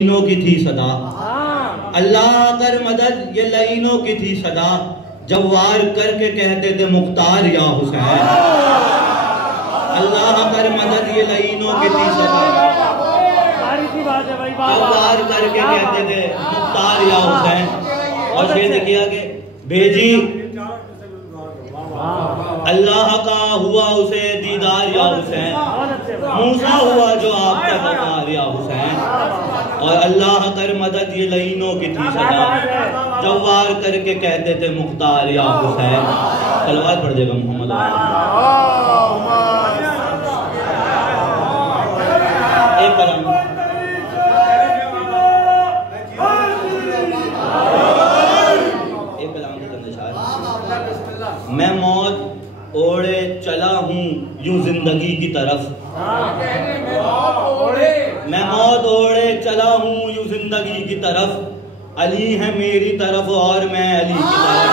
लईनों की थी सदा, अल्लाह कर मदद, ये लईनों की थी सदा, जब वार करके कहते थे मुख्तार या हुसैन। अल्लाह कर मदद, ये लईनों की थी सदा, जब वार करके कहते थे मुख्तार या हुसैन। और फिर देखिए आगे, भेजी अल्लाह का हुआ उसे दीदार या हुसैन, मूसा हुआ जो आपका वकार या हुसैन। और अल्लाह कर मदद, ये लईनों की थी सदा, जब वार करके कहते थे मुख्तार या हुसैन। तलवार पड़ जाएगा मोहम्मद। एक कलम मैं मौत ओढ़े चला हूँ यूं जिंदगी की तरफ, मैं मौत ओढ़े चला हूँ यूं जिंदगी की तरफ, अली है मेरी तरफ और मैं अली की तरफ।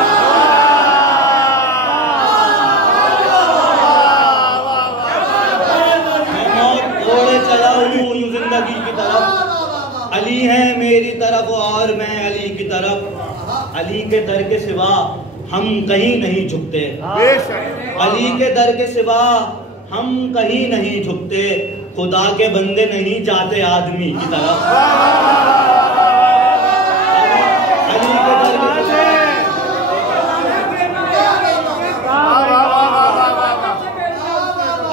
मैं मौत ओढ़े चला हूँ यूं जिंदगी की तरफ, अली है मेरी तरफ और मैं अली की तरफ। अली के दर के सिवा हम कहीं नहीं झुकते, अली के दर के सिवा हम कहीं नहीं झुकते, खुदा के बंदे नहीं जाते आदमी की तरफ। अली के दर के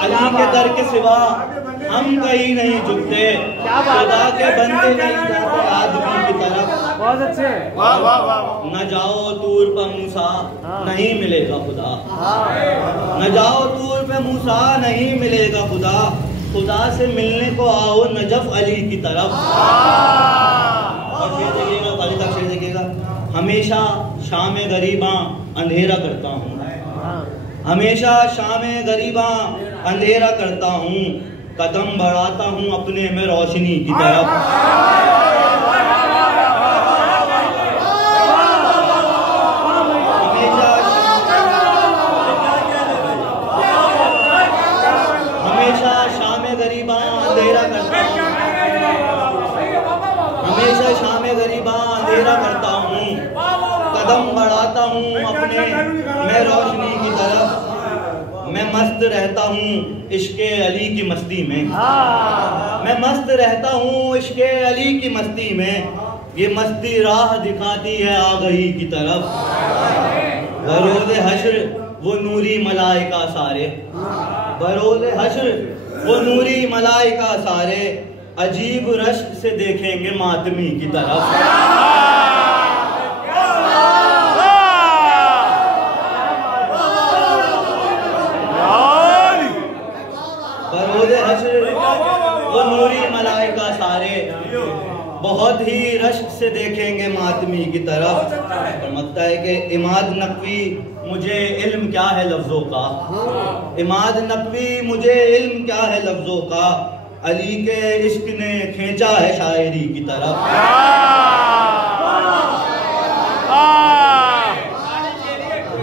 अली के दर के सिवा हम कहीं नहीं झुकते, खुदा के बंदे नहीं जाते आदमी की तरफ। बहुत अच्छे, वाह वाह वाह। न जाओ तूर पे मूसा नहीं मिलेगा खुदा, न जाओ तूर पे मूसा नहीं मिलेगा खुदा, खुदा से मिलने को आओ नजफ अली की तरफ। और फिर देखिएगा, खाली तक शेर देखिएगा, हमेशा शाम गरीबा अंधेरा करता हूँ, हमेशा शाम गरीबा अंधेरा करता हूँ, कदम बढ़ाता हूँ अपने में रोशनी की तरफ। हमेशा शाम गरीबा अंधेरा करता हूँ, हमेशा शाम गरीबा अंधेरा करता हूँ, कदम बढ़ाता हूँ अपने मैं रोशनी की तरफ। मैं मस्त रहता हूँ इश्क़े अली की मस्ती में, मैं मस्त रहता हूँ इश्क़े अली की मस्ती में, ये मस्ती राह दिखाती है आगही की तरफ। बरोज़े हश्र वो नूरी मलाइका सारे, बरोज़े हश्र वो नूरी मलाइका सारे, अजीब रश्क से देखेंगे मातमी की तरफ। वो नूरी मलाइका सारे बहुत ही रश्क से देखेंगे मातमी की तरफ। फरमाता है कि इमाद नकवी मुझे इल्म क्या है लफ्जों का, इमाद नकवी मुझे इल्म क्या है लफ्जों का, अली के इश्क ने खींचा है शायरी की तरफ।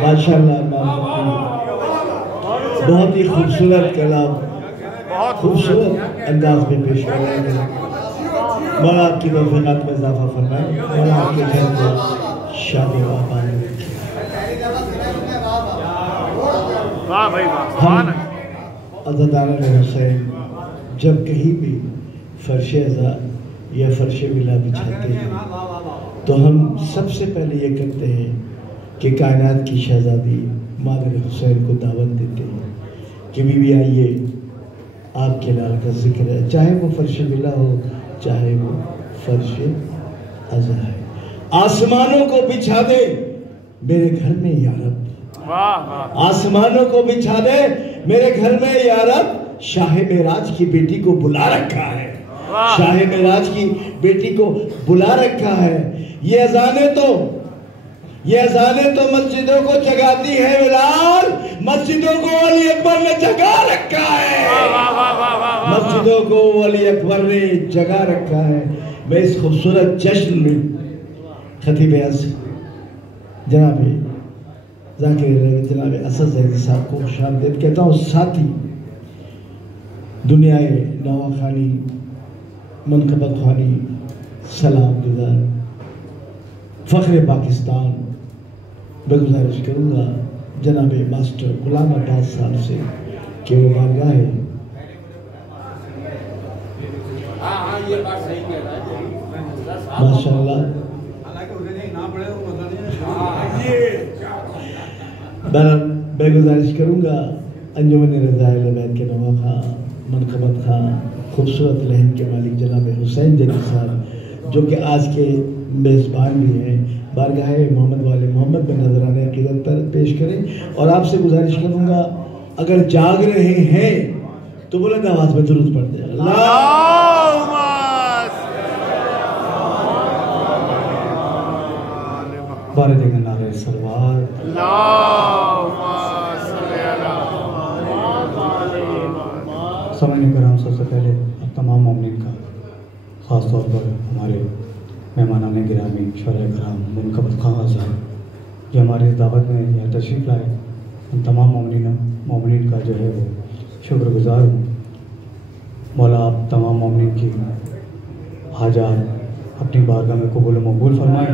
माशाअल्लाह, बहुत ही खूबसूरत कलाम, खूबसूरत अंदाज में पेश कर रहे हैं। मौला आपकी तौफीक़ात में इजाफा फरमाए, मौला आपके घर को शादी हम अज़ादारान हुसैन जब कहीं भी फर्श अज़ा या फर्श मिला बिछाते हैं तो हम सबसे पहले ये करते हैं कि कायनात की शहज़ादी मादर हुसैन को दावत देते हैं कि बीबी आइए, आपके लाल का जिक्र है, चाहे वो फर्श मिला हो चाहे वो फर्श अज़ा है। आसमानों को बिछा दे मेरे घर में या रब, आसमानों को बिछा दे मेरे घर में या रब, शाह मेराज की बेटी को बुला रखा है, शाह मेराज की बेटी को बुला रखा है। ये अज़ाने तो मस्जिदों को जगाती है बिलाल, मस्जिदों को अली अकबर ने जगा रखा है, मस्जिदों को अली अकबर ने जगा रखा है। मैं इस खूबसूरत जश्न में खतीब जनाब जाकिर जनाब असद ज़ैदी साहब को खुशामदीद कहता हूँ। साथ ही दुनियाए नवा खानी मनकबत खानी सलाम गुजार फ़ख्र पाकिस्तान मैं गुजारिश करूँगा जनाब मास्टर गुलाम अब्बास साहब से कि वो बारगाह माशाअल्लाह मैं गुजारिश करूँगा अंजुमन रज़ाइल बैत के नवा खां मनकबत खां खूबसूरत लहन के मालिक जनाब हुसैन जनी साहब जो कि आज के मेज़बान भी हैं बारगाह मोहम्मद वाले मोहम्मद में नजराने अक़ीदत पर पेश करें। और आपसे गुजारिश करूँगा अगर जाग रहे हैं तो बुलंद आवाज़ में दुरूद पढ़ते हैं। बारे देगा नारे सलवार समझने कराम सबसे पहले तमाम मोमिन का ख़ास तौर पर हमारे मेहमानाने गिरामी शौहरे कराम मुनकबत खां आज़ाद जो हमारी दावत में यह तशरीफ़ लाए उन तमाम मोमिन का जो है वो शुक्रगुजार हूँ। मौला आप तमाम मोमिन की हाजात अपनी बारगाह में कबूल मकबूल फरमाएँ।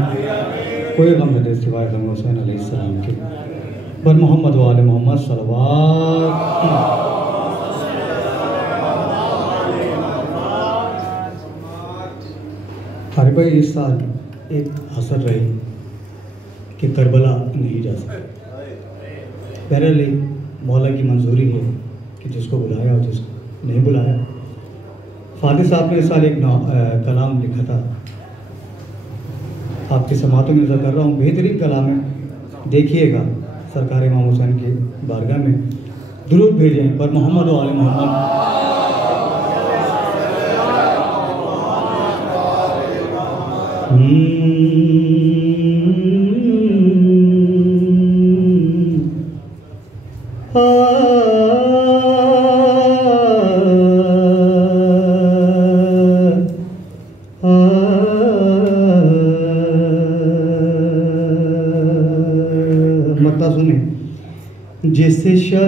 कोई गम न दे सिवाय गम हुसैन अलैहिस्सलाम के बर मोहम्मद वाले मोहम्मद सल्लल्लाहु अरे भाई इस साल एक असर रही कि करबला नहीं जा सकता। बहरहाल मौला की मंजूरी है कि जिसको बुलाया और जिसको नहीं बुलाया। फादिल साहब ने इस साल एक कलाम लिखा था आपकी समातों में नजर कर रहा हूँ बेहतरीन कलाम है देखिएगा। सरकार इमाम हुसैन की बारगाह में दुरूद भेजें पर मोहम्मद व आले मोहम्मद। जिस शख्स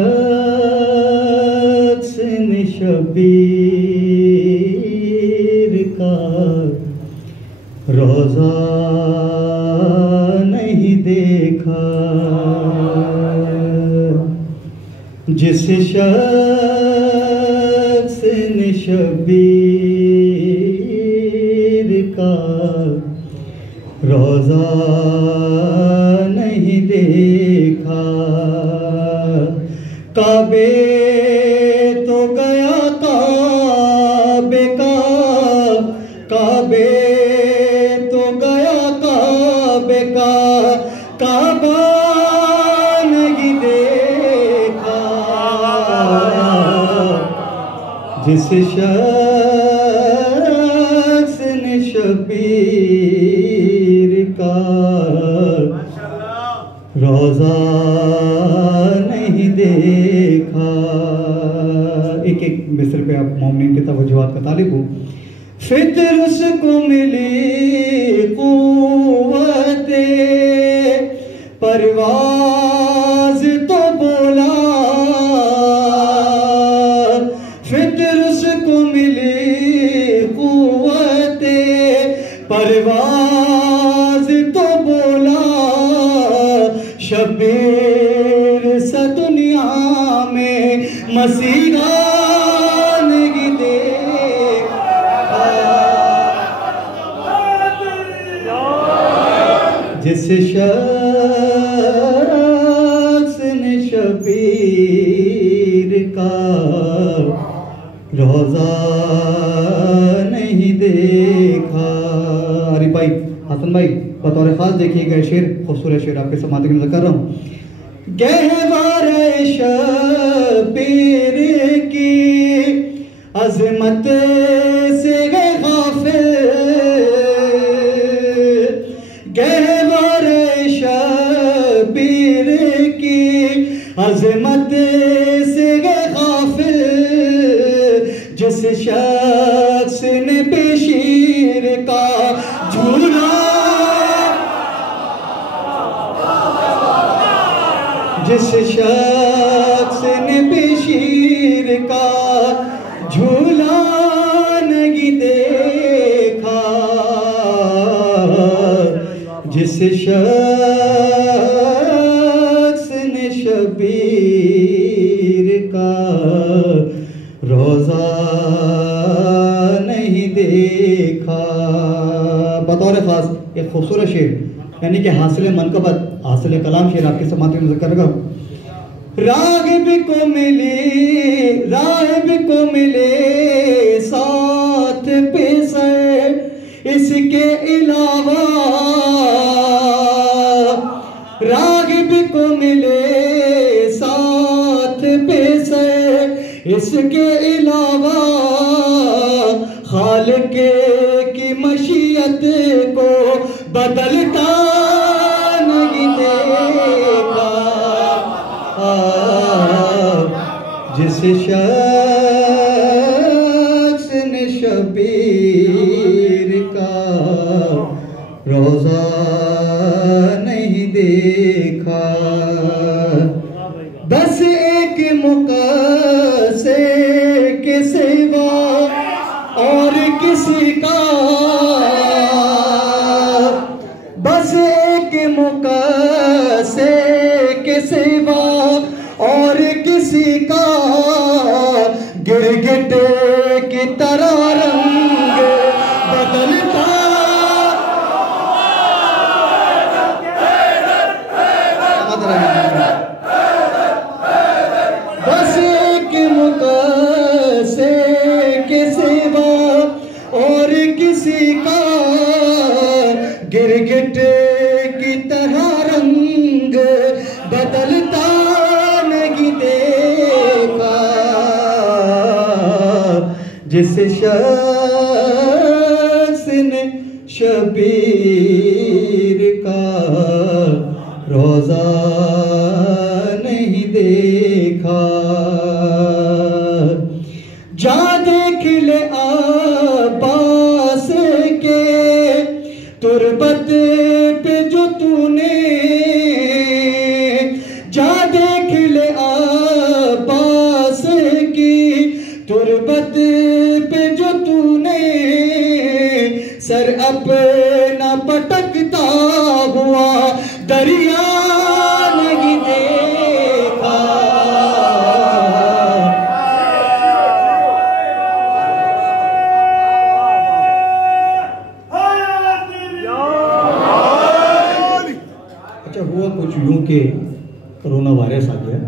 ने शबीर का रोज़ा नहीं देखा, जिस शख्स ने शबीर का रोज़ा नहीं देखा, काबे तो गया काबे का, काबे तो गया काबे का, काबा नहीं देखा। जिस शख्स ने शबीर का रोज़ा नहीं देखा। एक एक मिस्र पे आप मोमिन के तवज्जुहात का तालिब हो। फितर उसको मिली कुव्वते परवाज़ तो बोला, फितर उसको मिली कुव्वते परवाज़ तो बोला, शबीर सा दुनिया में मसीहा नहीं देखा। जिस शख्स ने शबीर का रोज़ा नहीं देखा। अरे भाई हसन भाई बतौर खास देखिएगा शेर, खूबसूरत शेर आपके समाधि में कर रहा हूँ। गहवारे शबीर की अज़मत से गए गाफिल, गहवारे शबीर की अज़मत से गए गाफिल, जिस शख्स ने बेशीर का झूला, जिस शख्स ने बेशीर का झूला नहीं देखा, जिस शख्स ने शबीर का रोजा नहीं देखा। बतौर खास एक खूबसूरत शेर, यानी कि हासिल मनकबत, हासिल कलाम शेर आपके समाते में जिक्र करूं। रागिब को मिले साथ पे सर, इसके अलावा रागिब को मिले साथ पे सर, इसके अलावा खालिक की मशीयत को बदलता नहीं देखा। जिस शख्स ने शबीर का रोजा नहीं देखा, बस एक मुक़स्से के सिवा और किसी का, बस एक मुक़स्से के सिवा और किसी का, गिरगिट की तरह रंग बदलता। बस एक मुक़स्से के सिवा और किसी का, गिरगिट की तरह रंग बदलता नहीं देखा। जिस शख्स ने शबीर का रोजा नहीं देखा, जा देख ले अब्बास के तुरबत पे जो तूने, जा देख ले अब्बास की तुरबत पे जो तूने, सर अपना पटकता हुआ दरिया नहीं देखा। अच्छा, हुआ कुछ यूं कि कोरोना वायरस आ गया,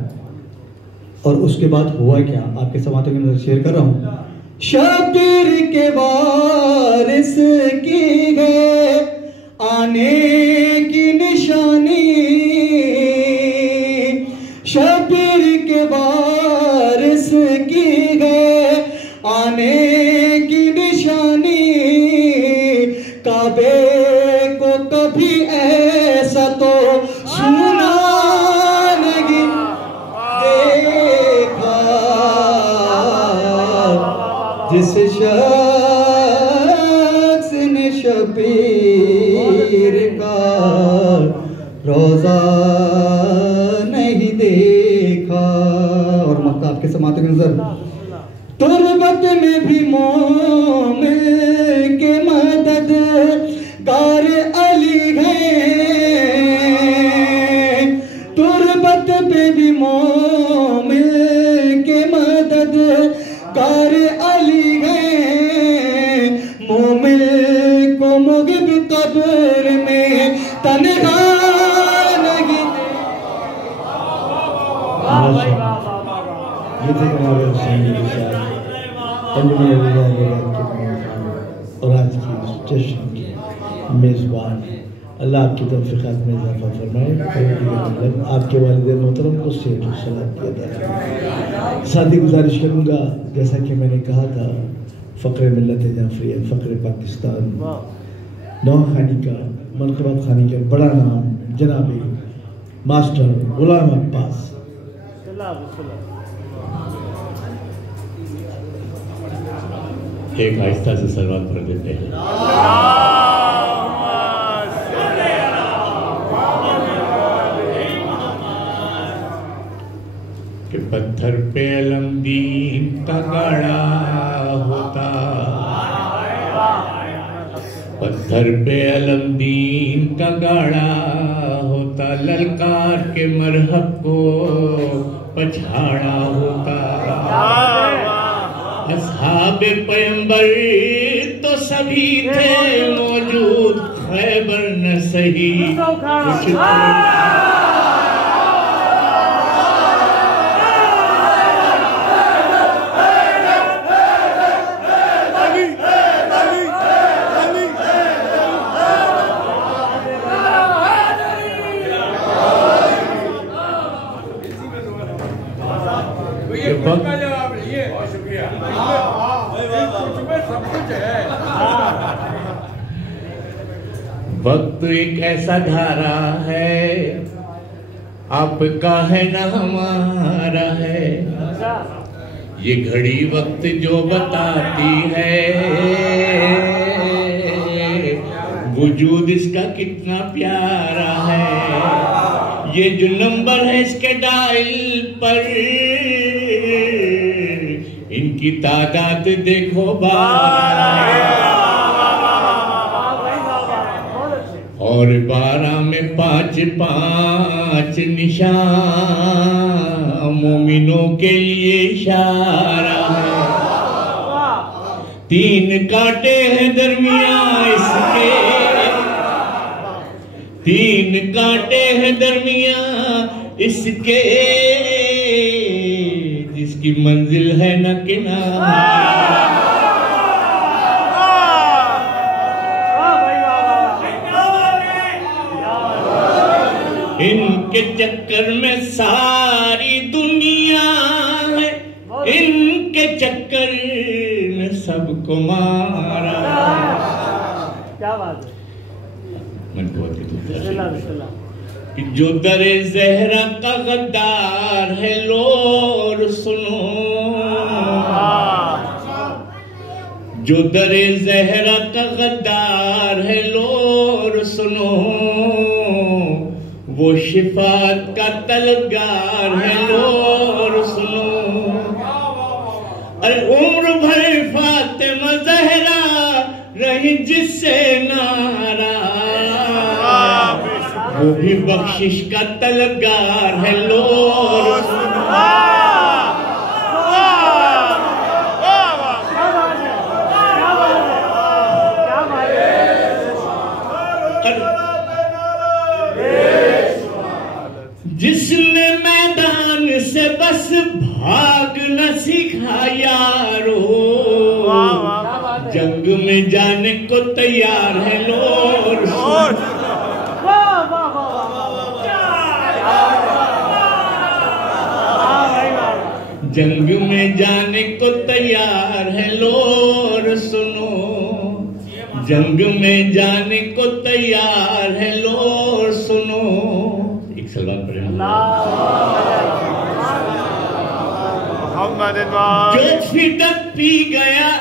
और उसके बाद हुआ क्या आपके समातों के अंदर शेयर कर रहा हूं। शबीर के वारिस की है आने की निशानी, शबीर के वारिस की है आने की निशानी। काबे को कभी ऐसा तो सुना नहीं देखा। जिस शख्स ने शबीर का रोजा नहीं देखा। और मक्का आपके समाते के नजर, तुरबत में भी मोमिन के मदद गार अली हैं, तुरबत पे भी मोमिन के मदद गार अली हैं। मोमिन को मुग़िब कब्र में तन्हा नहीं। ये थे जनाब हुसैन के साथ और आज की जश्न की मेज़बान। अल्लाह आपकी तौफ़ीक़ात में इज़ाफ़ा फरमाए। आपके वालिद मोहतरम को सेहत और सलामत की अता फरमाए। साथ ही गुजारिश करूँगा, जैसा कि मैंने कहा था, फ़क्र मिल्लत जाफ़रिया, फ़क्र पाकिस्तान, नौखानी का, मनक़बत खानी का बड़ा नाम जनाब मास्टर गुलाम अब्बास। एक आहिस्ता से सलवात पढ़ देते हैं। कि पत्थर पे अलमदीन का गाड़ा होता, पत्थर पत्थर पे अलमदीन का गाड़ा होता, ललकार के मरहब को पछाड़ा होता। असहाबे पैगंबर तो सभी थे मौजूद, खैबर न सही कुछ वक्त एक ऐसा धारा है, आपका है ना हमारा है। ये घड़ी वक्त जो बताती है, वजूद इसका कितना प्यारा है। ये जो नंबर है इसके डायल पर, इनकी तादाद देखो 12 और 12 में 5-5 निशान मोमिनों के लिए इशारा है। 3 कांटे हैं दरमियां इसके, 3 कांटे हैं दरमियां इसके, जिसकी मंजिल है न किनारा। इनके चक्कर में सारी दुनिया है, इनके चक्कर में सबको मारा। क्या बात है। मन को कि जो दरे ज़हरा का गद्दार है लोर सुनो, जो दरे ज़हरा का गद्दार है लोर सुनो, वो शिफात का तलबगार है लोर सुनो। अरे उम्र भर फातिमा ज़हरा रही जिससे नारा, वो भी बख्शिश का तलबगार है लोर सुनो। जिसने मैदान से बस भाग न सीखा यारो, जंग में जाने को तैयार है लोर। जंग में जाने को तैयार है लोर सुनो, जंग में जाने को तैयार है लोर सुनो। एक सलाम पढ़े। जो फिदक पी गया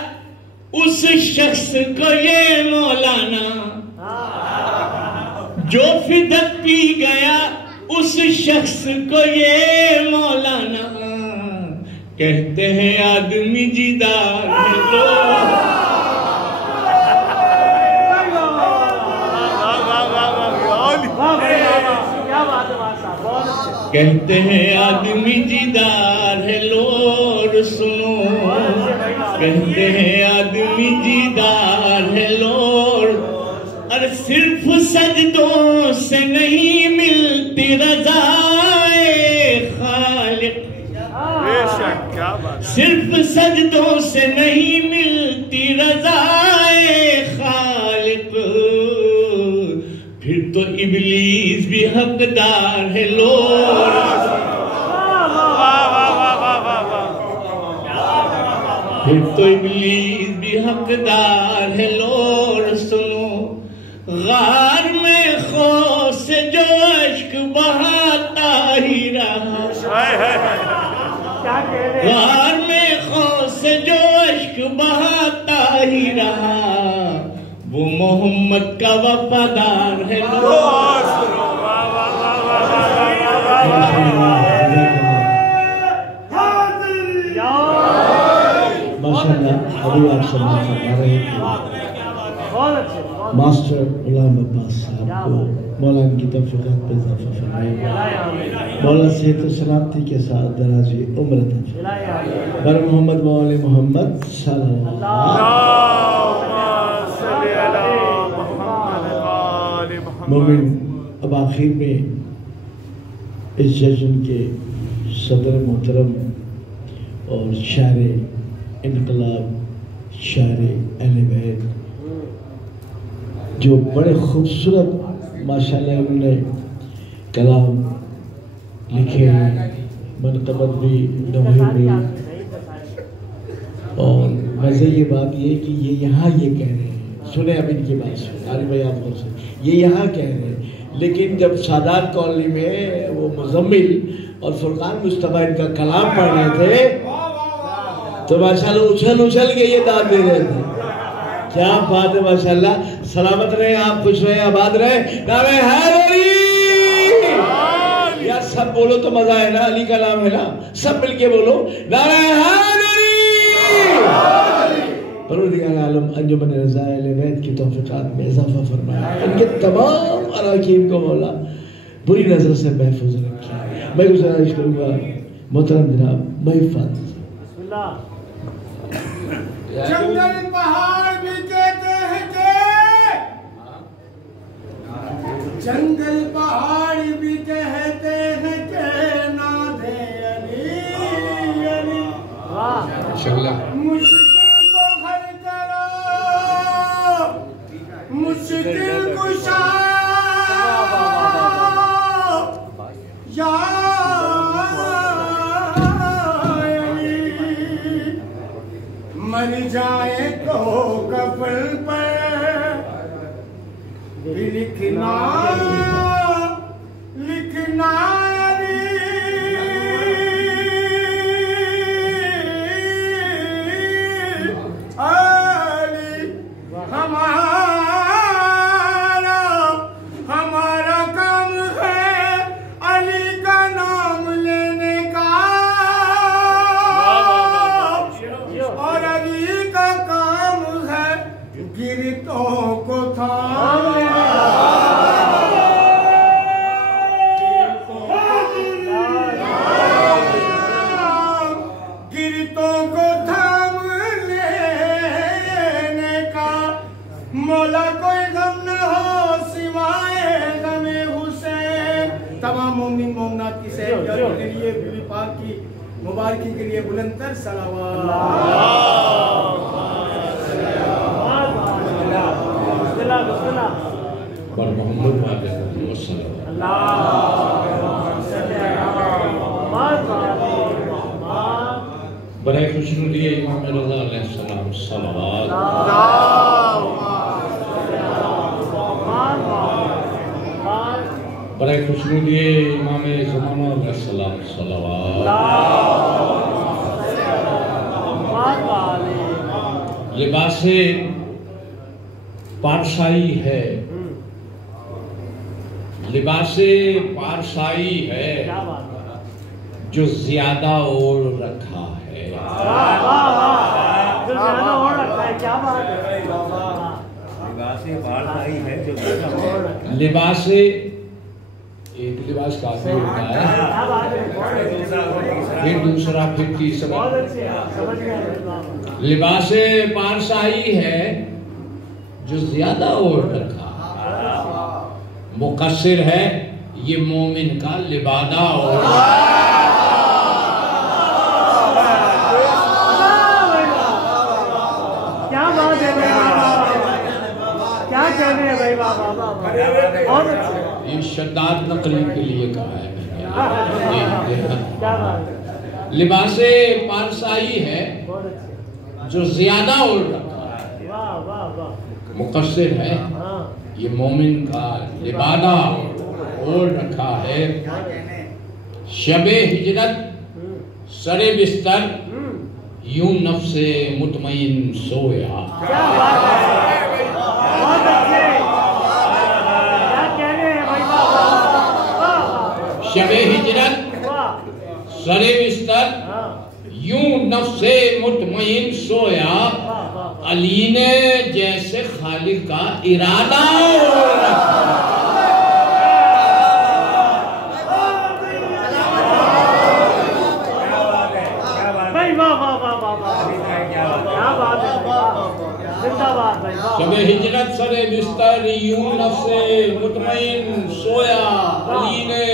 उस शख्स को ये मौलाना, जो फिदक पी गया उस शख्स को ये मौलाना, कहते हैं आदमी जीदार है लोग। कहते हैं आदमी जीदार है लोर सुनो, कहते हैं आदमी जीदार है लोर। और सिर्फ सजदों से नहीं मिलती रज़ाए खालिक, सिर्फ सजदों से नहीं मिलती रज़ाए खालिक, फिर तो इब्लीस भी हकदार है लोर। फिर तो इब्लीस भी हकदार है लोर सुनो। गार में खौफ से जो अश्क बहाता ही रहा, गार में खौफ से जो अश्क बहाता ही रहा, वो मोहम्मद का वफादार है लोर। माशाअल्लाह, अभी आप सल्लल्लाहु अलैहि वसल्लम बहुत अच्छे, बहुत मास्टर गुलाम अब्बास साहब को मौला की तौफीक़ात पे इज़ाफ़ा फरमाए, मौला सेहत व सलामती के साथ दराज़ी उम्र अता फरमाए। बर मोहम्मद मौला मोहम्मद सल्लल्लाहु मोमिन। अब आखिर में इस जश्न के सदर मोहतरम और शायर इनकलाब, शायर अहले बैत, जो बड़े खूबसूरत माशाल्लाह उन्होंने कलाम लिखे हैं, मनक़बत भी नवही भी। और मज़े ये बात ये कि ये यहाँ ये कह रहे हैं, सुने अब इनकी बात सुने आरिफ भाई आप गौर से, ये यहाँ कह रहे हैं, लेकिन जब सादात कॉलोनी में वो मुज़म्मिल और फुरकान मुस्तफ़ा इनका कलाम पढ़ रहे थे तो माशाल्लाह उछल उछल के ये दाद दे रहे थे। क्या बात है माशाल्लाह। सलामत रहे आप, खुश रहे, आबाद रहे। नारे हैदरी यार सब बोलो तो मजा है ना, अली का नाम है ना, सब मिलके बोलो नारे हैदरी। परवरदिगार आलम अंजुमन रज़ा अहले बैत की तौफीक़ात में इज़ाफ़ा फरमाया, उनके तमाम अराकीन को मौला बुरी नजर से महफूज रखे। मैं गुजारिश करूँगा मोहतरम जनाब महिफात जंगल पहाड़ भी कहते हैं कि जंगल पहाड़ भी कहते हैं कि नादे अली अली। मुश्किल को हल करो, मुश्किल कुशा या मर जाए तो कफन पर लिखना लिखना अली हमारा काम है अली का नाम लेने का, और अली का काम है गिरतों को थामना। गिरतों को थाम लेने का, मौला कोई गम न हो सिवाय गमे हुसैन। तमाम मोमिन मोमिनात की सेहत के लिए बीवी पाक की मुबारकी के लिए बुलंदतर सलावत। पर मोहम्मद बड़े खुशनुदी इमाम रज़ा अलैहिस्सलाम सलावत। बड़े खुशनुदी इमाम ज़माना अलैहिस्सलाम सलावत। लिबासे पारसाई है, लिबासे पारसाई है जो ज्यादा ओढ़ रखा है। जो ज्यादा ओढ़ रखा है, क्या बात है। लिबासे पारसाई है जो ज्यादा ओढ़ रखा है। लिबासे एक लिबास काफी होता है, फिर दूसरा, फिर तीसरा। लिबासे पारसाई है जो ज्यादा ओढ़ रखा है, मुकस्सिर है ये मोमिन का लिबादा ओढ़। क्या बात है भाई, क्या कह रहे हैं भाई, वाह वाह वाह, बहुत अच्छे। ये शद्दाद नकली के लिए कहा है मैंने। क्या बात है। लिबासे पारसाई है जो ज्यादा ओढ़ रखा है, वाह वाह वाह, मुकस्सिर है ये मोमिन का लिबादा ओढ़ रखा है। शबे हिजरत सरे बिस्तर यूं नफ्से मुतमईन सोया। क्या बात है, बहुत अच्छे। क्या कह रहे हैं भाई, वाह वाह। शबे हिजरत सरे बिस्तर यूं नफ्से मुतमईन सोया, अली ने जैसे खालिक का इरादा जब हिजरत सरे बिस्तर यूं नफ्से मुतमईन सोया, अली ने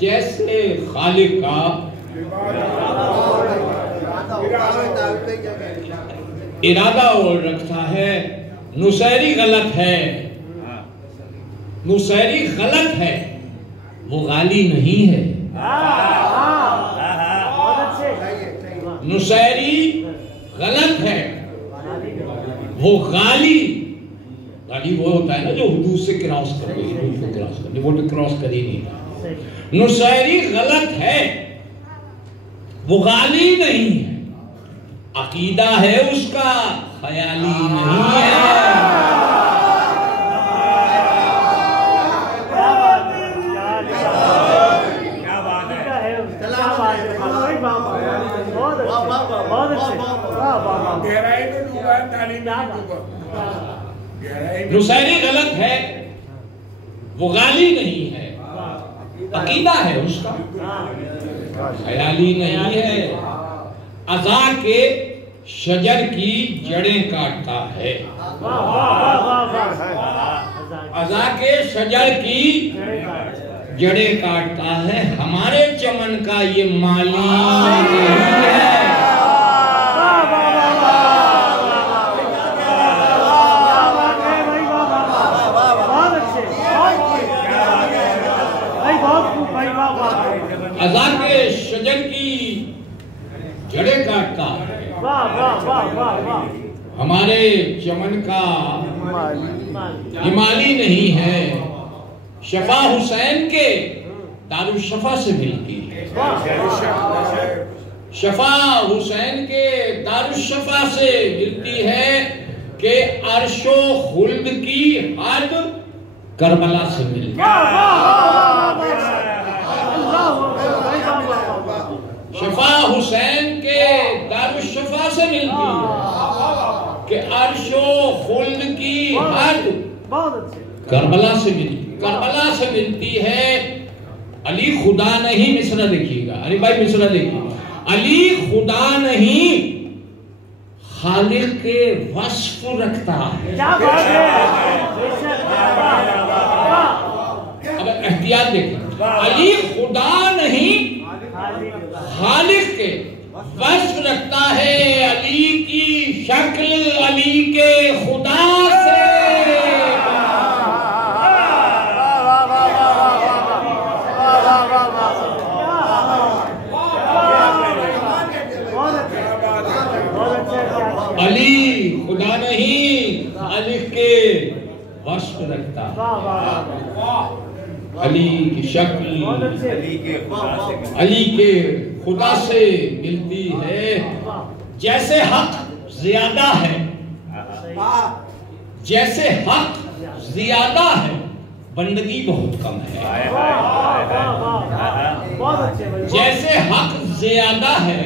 जैसे खालिक का इरादा और रखता है। नुसैरी गलत है, नुसैरी गलत है, वो गाली नहीं है। नुसैरी गलत है, वो गाली वो होता है ना जो हुदूद से क्रॉस कर दे, हुदूद को क्रॉस कर दे, वो तो क्रॉस कर ही नहीं। नुसैरी गलत है, वो गाली नहीं है, अकीदा है उसका, ख्याली नहीं है। नुसैरी गलत है, वो गाली नहीं है, अकीदा है उसका, ख्याली नहीं है। अज़ा के शजर की जड़ें काटता है, अज़ा के शजर की जड़ें काटता है। हमारे चमन का ये माली नहीं है। अज़ा के शजर की जड़ें काटता है, हमारे चमन का हिमाली नहीं है। शफा हुसैन के दारुशफा से मिलती है, शफा हुसैन के दारुशफा से मिलती है कि अर्शो खुल्द की हद करबला से मिलती है। शफा हुसैन के दारुशफा से मिलती है कि अर्शो खुल्द की हद करबला से मिलती, करबला से मिलती है। अली खुदा नहीं, मिसरा देखिएगा, अरे भाई मिसरा देखिए, अली खुदा नहीं खालिक के वस्फ रखता है। अब एहतियात देखिए, अली खुदा नहीं खालिक के वस्फ रखता है। अली की शक्ल अली के खुदा से अली खुदा नहीं खालिक के वस्फ रखता, अली की शक्ल अली के खुदा से मिलती है। जैसे हक ज्यादा है, जैसे हक ज्यादा है, बंदगी बहुत कम है। जैसे हक ज्यादा है,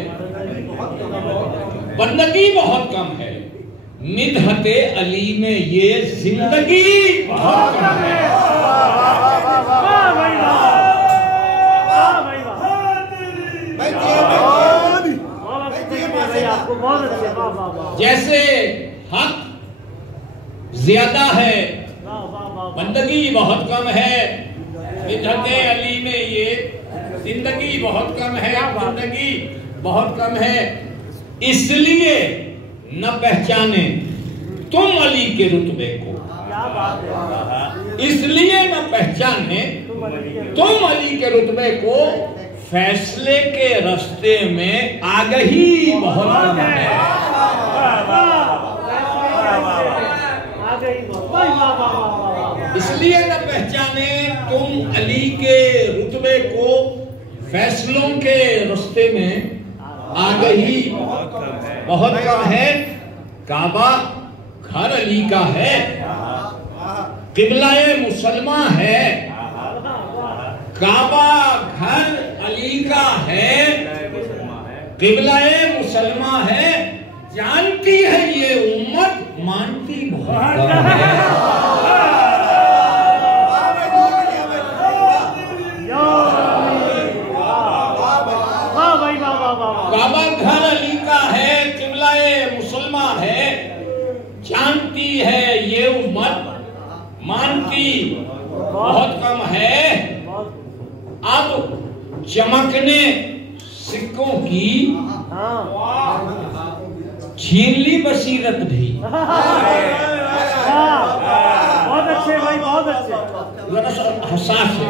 बंदगी बहुत कम है। मिदहते अली में ये जिंदगी बहुत कम है। जैसे हक ज्यादा है, बंदगी बहुत कम है। मिदहते अली में ये जिंदगी बहुत कम है, बंदगी बहुत कम है। इसलिए न पहचाने तुम अली के रुतबे को, इसलिए न पहचाने तुम अली के रुतबे को। फैसले के रास्ते में आगही बहुत कम है। इसलिए न पहचाने तुम अली के रुतबे को, फैसलों के रास्ते में आगही बहुत कम है। काबा घर अली का है, किबलाए मुसलमा है। काबा घर अली का है, किबलाए मुसलमा है। जानती है ये उम्मत मानती बहुत कम है। काबा घर अली का है, किबलाए मुसलमान है, जानती है ये उम्मत, मानती बहुत कम है। अब चमकने सिक्कों की छीन ली बसीरत भी। बहुत अच्छे भाई, बहुत अच्छे, हसास है।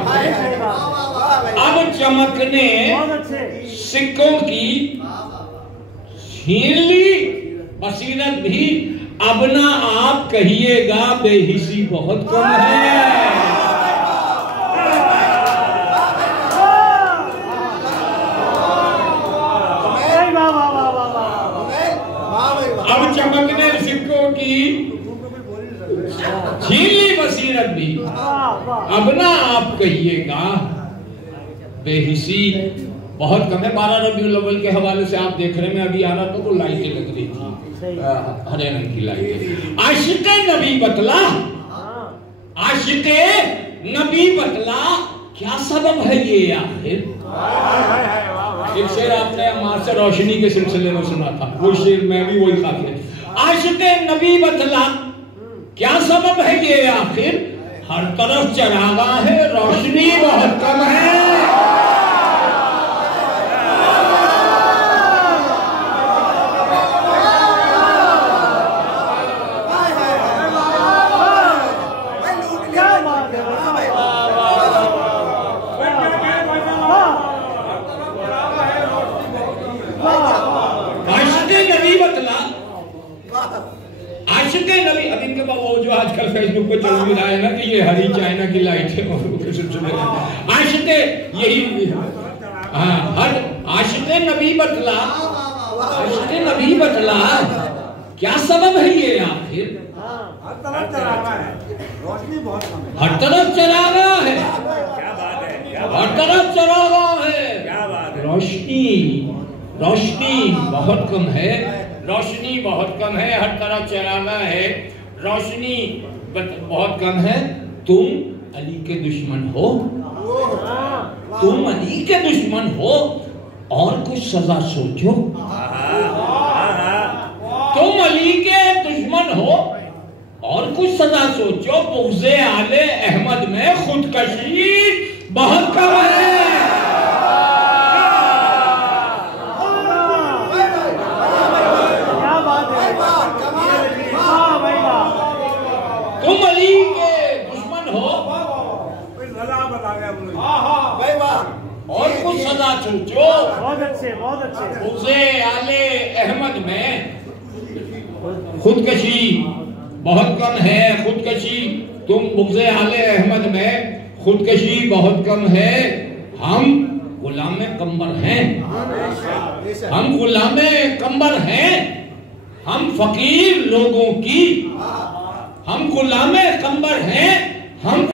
अब चमकने सिक्कों की छीन ली बसीरत भी, अब ना आप कहिएगा बेहिसी बहुत कम है। अब चमकने सिक्कों की छीन ली बसीरत भी, अब ना आप कहिएगा बेहिसी बहुत कम है। 12 रबीउल अव्वल के हवाले से आप देख रहे हैं, मैं अभी आ रहा था तो लाइटें लग रही थी, हरे रंग की लाइटें। आशिक़े नबी बतला, आशिक़े नबी बतला, क्या सबब है ये आखिर। एक शेर आपने अम्मार से रोशनी के सिलसिले में सुना था, वो शेर मैं भी वही था। आशिक़े नबी बतला, क्या सबब है ये आखिर, हर तरफ चरागा है, रोशनी बहुत कम है। आशिक़े नबी, अब इनके पास वो जो आजकल फेसबुक पे चल भी रहा है ना कि ये हरी चाइना की लाइट है, आशिक़े यही हर आशिक़े नबी बतला, आशिक़े नबी बतला, क्या सबब है ये आखिर, हर तरफ चरागा है, रोशनी बहुत कम है, हर तरफ चरागा है, क्या बात है, हर तरफ चरागा है, क्या बात है, रोशनी रोशनी बहुत कम है, रोशनी बहुत कम है, हर तरफ चरागा है, रोशनी बहुत कम है। तुम अली के दुश्मन हो, तुम अली के दुश्मन हो, और कुछ सजा सोचो। तुम अली के दुश्मन हो और कुछ सजा सोचो। बुग़्ज़े आले अहमद में खुदकशी बहुत कम है। तुम अली के दुश्मन हो और कुछ सजा सोचो। बहुत अच्छे, बहुत अच्छे। बुग़्ज़े आले अहमद में खुदकशी बहुत कम है, खुदकशी तुम बुग़्ज़े आले अहमद में खुदकशी बहुत कम है। हम गुलामे कंबर हैं, हम गुलामे कंबर हैं, हम फकीर लोगों की, हम गुलामे कंबर हैं, हम